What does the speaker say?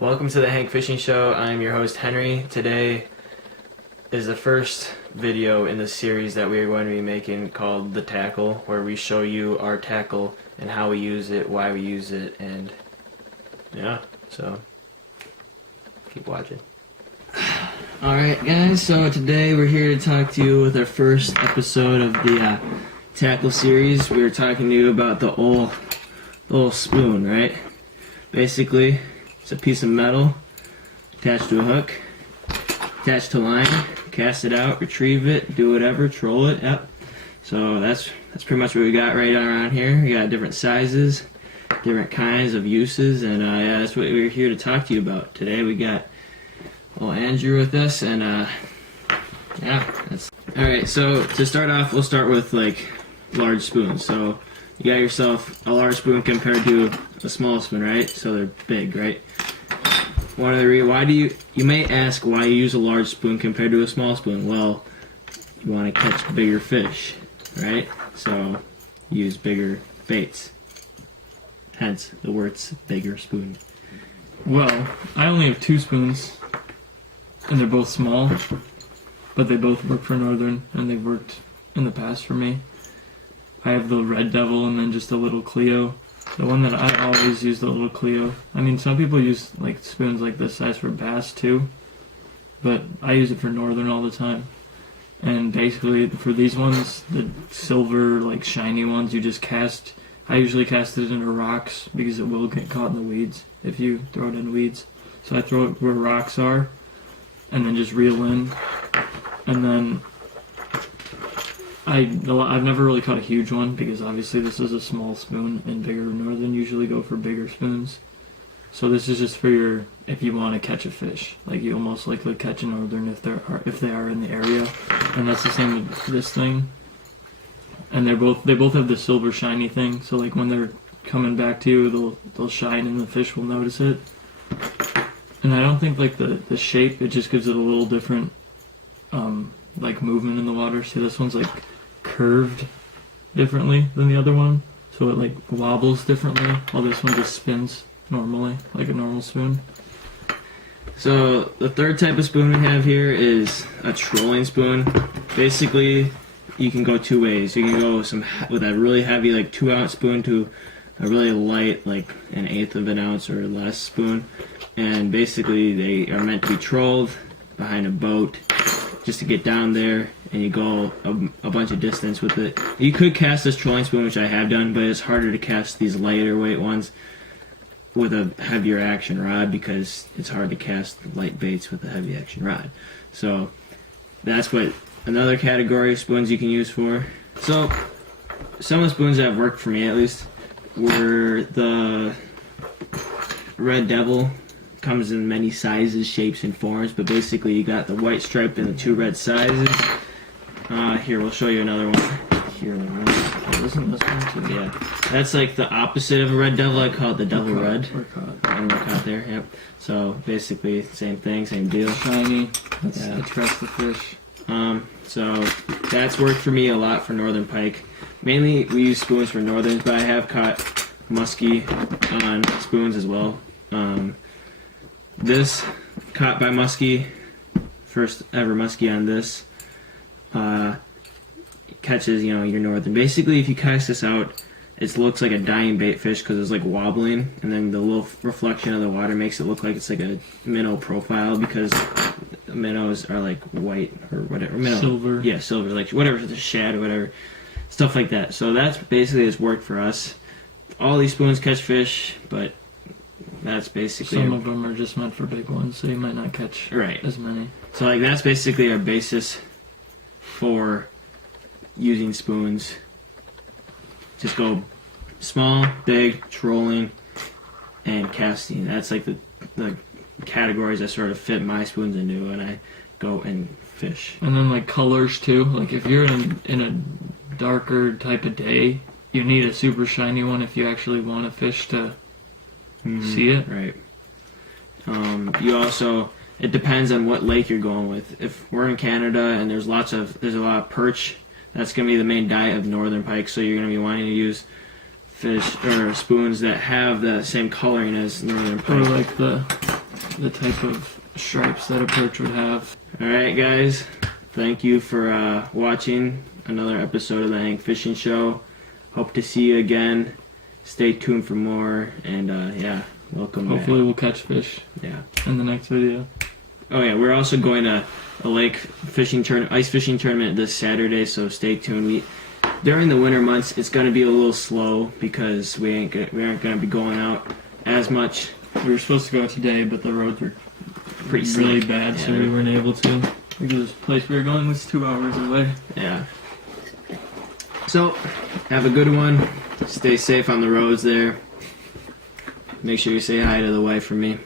Welcome to the Hank Fishing Show. I'm your host Henry. Today is the first video in the series that we are going to be making called The Tackle, where we show you our tackle and how we use it, why we use it, and yeah, so keep watching. Alright guys, so today we're here to talk to you with our first episode of the tackle series. We were talking to you about the old spoon, right? Basically, it's a piece of metal attached to a hook, attached to line, cast it out, retrieve it, do whatever, troll it, yep. So that's pretty much what we got right around here. We got different sizes, different kinds of uses, and yeah, that's what we're here to talk to you about. Today we got old Andrew with us, and yeah, that's... Alright, so to start off, we'll start with like large spoons. So you got yourself a large spoon compared to a small spoon, right? So they're big, right? Why do you may ask why you use a large spoon compared to a small spoon? Well, you want to catch bigger fish, right? So you use bigger baits. Hence the words bigger spoon. Well, I only have two spoons, and they're both small, but they both work for Northern, and they've worked in the past for me. I have the Red Devil and then just a little Cleo. The one that I always use, the little Cleo. I mean, some people use like spoons like this size for bass too, but I use it for Northern all the time. And basically, for these ones, the silver, like shiny ones, you just cast. I usually cast it into rocks because it will get caught in the weeds if you throw it in weeds. So I throw it where rocks are, and then just reel in, and then I've never really caught a huge one because obviously this is a small spoon and bigger Northern usually go for bigger spoons. So this is just for if you want to catch a fish, like you almost likely catch a Northern if they are in the area, and that's the same with this thing. And they both have the silver shiny thing, so like when they're coming back to you, they'll shine and the fish will notice it. And I don't think like the shape, it just gives it a little different like movement in the water. See, this one's like curved differently than the other one, so it like wobbles differently, while this one just spins normally like a normal spoon. So the third type of spoon we have here is a trolling spoon. Basically, you can go two ways. You can go with a really heavy like 2-ounce spoon to a really light like 1/8 of an ounce or less spoon, and basically they are meant to be trolled behind a boat just to get down there, and you go a bunch of distance with it. You could cast this trolling spoon, which I have done, but it's harder to cast these lighter weight ones with a heavier action rod because it's hard to cast light baits with a heavy action rod. So that's what another category of spoons you can use for. So some of the spoons that have worked for me at least were the Red Devil. Comes in many sizes, shapes, and forms, but basically you got the white stripe and the two red sizes. Here, we'll show you another one. Here, Isn't this one too? yeah, that's like the opposite of a Red Devil. I call it the Devil Red. We're caught. And we're caught there, yep. So basically, same thing, same deal. Shiny. Yeah. Attracts the fish. So that's worked for me a lot for Northern pike. Mainly we use spoons for Northerns, but I have caught muskie on spoons as well. This, caught by muskie, first ever muskie on this, catches, your Northern. Basically, if you cast this out, it looks like a dying bait fish because it's like wobbling, and then the little reflection of the water makes it look like it's like a minnow profile because minnows are like white or whatever. Silver. Yeah, silver, like whatever, the shad or whatever, stuff like that. So that's basically has worked for us. All these spoons catch fish, but that's basically... Some of them are just meant for big ones, so you might not catch as many. So like that's basically our basis for using spoons. Just go small, big, trolling, and casting. That's like the categories that sort of fit my spoons into when I go and fish. And then like colors too. Like if you're in a darker type of day, you need a super shiny one if you actually want a fish to see it. Right. You also, it depends on what lake you're going with. If we're in Canada and there's a lot of perch, that's going to be the main diet of Northern pike, so you're going to be wanting to use fish or spoons that have the same coloring as Northern pike. Or like the type of stripes that a perch would have. Alright guys, thank you for watching another episode of the Hank Fishing Show. Hope to see you again. Stay tuned for more, and yeah, welcome Hopefully back. we'll catch fish Yeah. in the next video. Oh yeah, we're also going to a lake fishing ice fishing tournament this Saturday, so stay tuned. During the winter months, it's going to be a little slow because we aren't going to be going out as much. We were supposed to go today, but the roads were Pretty really slick. bad, Yeah, so we weren't able to. Because the place we were going was 2 hours away. Yeah. So, have a good one. Stay safe on the roads there. Make sure you say hi to the wife for me.